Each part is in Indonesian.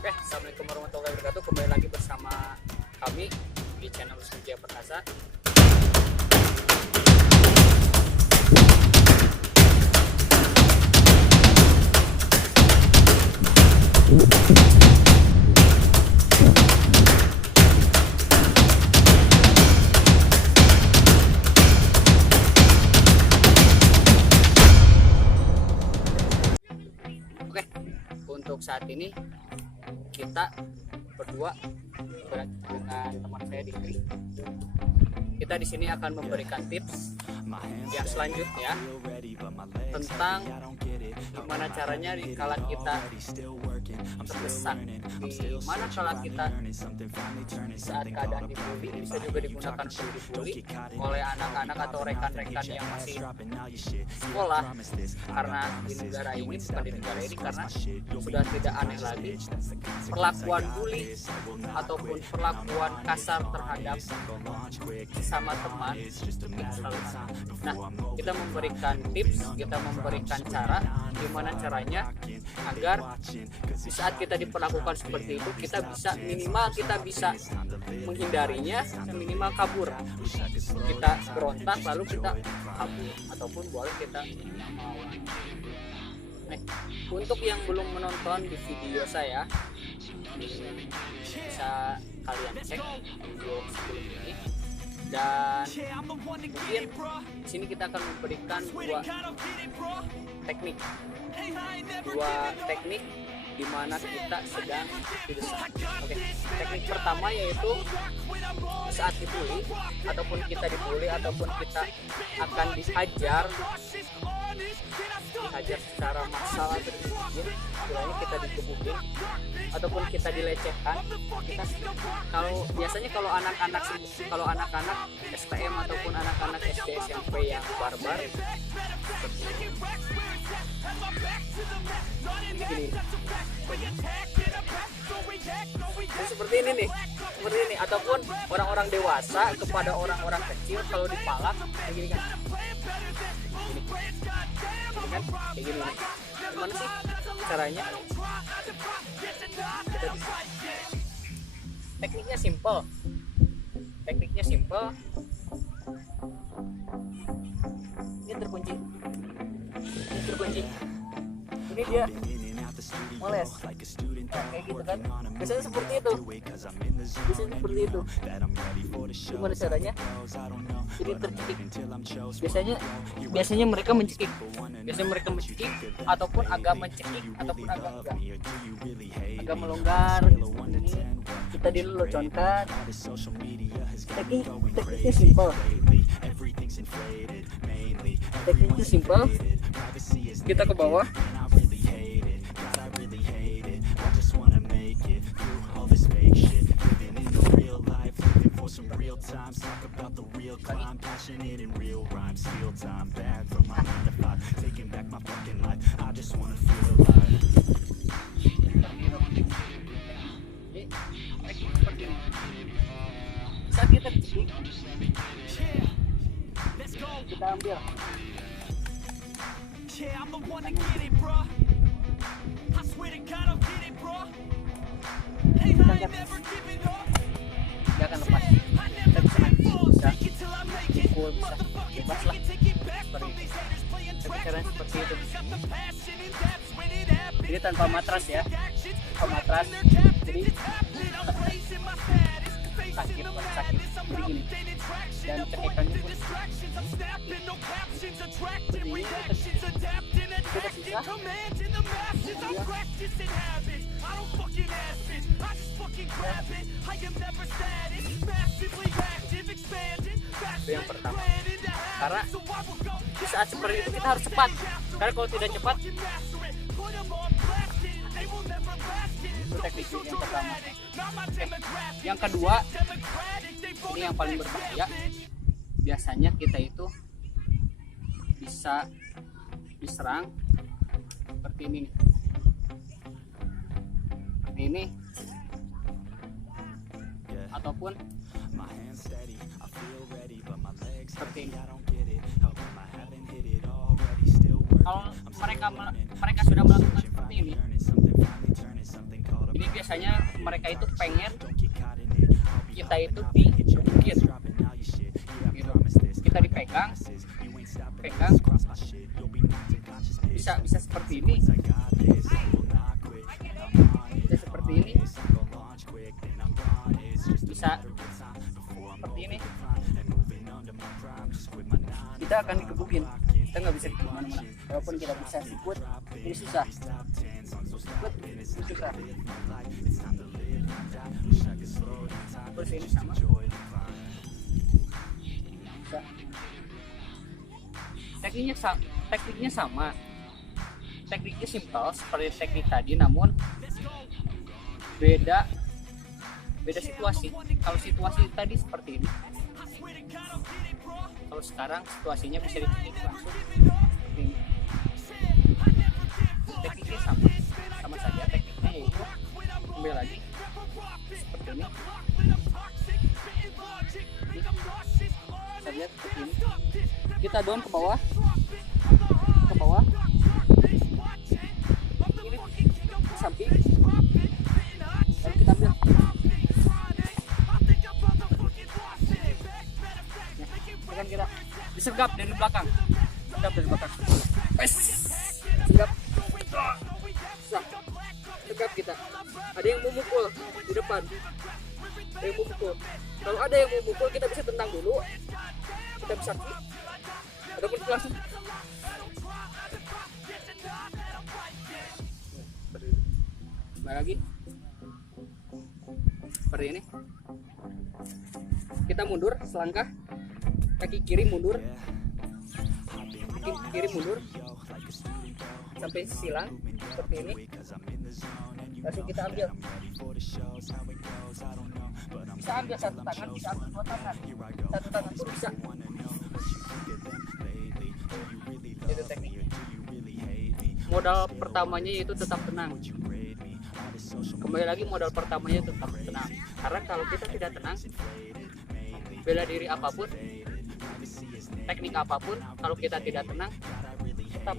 Oke, assalamualaikum warahmatullahi wabarakatuh. Kembali lagi bersama kami di channel Wisnu Perkasa. Oke, untuk saat ini kita berdua dengan teman saya Dikri. Kita di sini akan memberikan tips yang selanjutnya tentang gimana caranya kala kita terdesak, gimana kala kita saat keadaan dibully, bisa juga digunakan untuk dibully oleh anak-anak atau rekan-rekan yang masih sekolah, karena di negara ini, bukan di negara ini, karena sudah tidak aneh lagi perlakuan bully ataupun perlakuan kasar terhadap sesama teman selalu ada. Nah, kita memberikan tips, kita memberikan cara gimana caranya agar di saat kita diperlakukan seperti itu kita bisa menghindarinya, minimal kabur. Kita berontak lalu kita kabur, ataupun boleh kita melawan. Nih, untuk yang belum menonton di video saya, bisa kalian cek video sebelum ini. Dan mungkin di sini kita akan memberikan dua teknik di mana kita sedang didesak. Oke, teknik pertama yaitu saat dibully ataupun kita dibully ataupun kita akan dihajar secara massal atau digebukin, istilahnya kita digebukin ataupun kita dilecehkan. Biasanya kalau anak-anak STM ataupun anak-anak SD SMP yang barbar seperti ini ataupun orang-orang dewasa kepada orang-orang kecil kalau dipalak kayak gini kan, kayak gini. Gimana sih caranya? Tekniknya simple. Ini terkunci. Ini dia moles. Nah, kayak gitu kan. Biasanya seperti itu. Gimana caranya? Jadi tercekik. Biasanya mereka mencekik. Ataupun agak mencekik ataupun agak enggak. Agak melonggar. Kita dileconkan. Tekniknya simple. Kita ke bawah. Saat kita cekik, kita ambil. Dia akan lepas. Kita bisa pukul, bisa bebas lah. Caranya seperti itu. Jadi tanpa matras ya. Jadi sakit. Jadi gini. Dan cekikannya pun kita bisa. Itu yang pertama. Karena di saat seperti itu kita harus cepat. Karena kalau tidak cepat, itu teknik yang pertama. Yang kedua, ini yang paling berbahaya. Biasanya kita itu bisa diserang seperti ini nih. Seperti ini. Ataupun seperti ini. Kalau mereka sudah melakukan seperti ini, Ini biasanya mereka itu pengen kita itu dibikin gitu. Kita dipegang, bisa seperti ini, bisa seperti ini, bisa seperti ini. Kita akan dikebukin, kita nggak bisa kemana-mana. Walaupun kita bisa sikut, ini susah. Sikut, ini susah. Terus ini sama. Bisa. Tekniknya sama. Tekniknya simpel seperti teknik tadi, namun beda situasi. Kalau situasi tadi seperti ini, kalau sekarang situasinya bisa diteknik langsung seperti ini. Tekniknya sama saja. Tekniknya yaitu ambil lagi seperti ini. Bisa lihat seperti ini. Kita down ke bawah, ini ke samping, lalu kita ambil. Nah, kita disergap dari belakang, sergap kita. Ada yang mau mukul di depan, ada yang mau mukul. Kalau ada yang mau mukul, kita bisa tendang dulu, kita bisa ataupun langsung. Nah, lagi seperti ini. Kita mundur selangkah, kaki kiri mundur, kaki kiri mundur sampai silang seperti ini. Langsung kita ambil. Bisa ambil satu tangan, bisa ambil dua tangan. Satu tangan pun bisa. Itu teknik. Modal pertamanya itu tetap tenang. Kembali lagi, modal pertamanya tetap tenang. Karena kalau kita tidak tenang, bela diri apapun, teknik apapun, kalau kita tidak tenang, tetap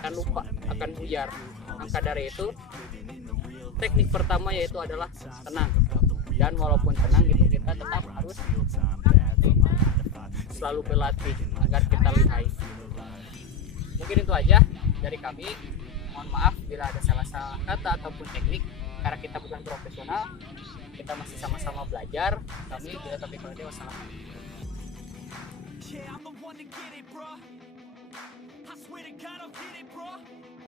akan lupa, akan buyar. Maka dari itu, teknik pertama yaitu adalah tenang. Dan walaupun tenang itu, kita tetap harus selalu berlatih agar kita lihai. Mungkin itu aja dari kami. Mohon maaf bila ada salah-salah kata ataupun teknik, karena kita bukan profesional, kita masih sama-sama belajar. Kami bila topik kali ini, wassalamualaikum. Yeah, I'm the one to get it, bro. I swear to God I'll get it, bro.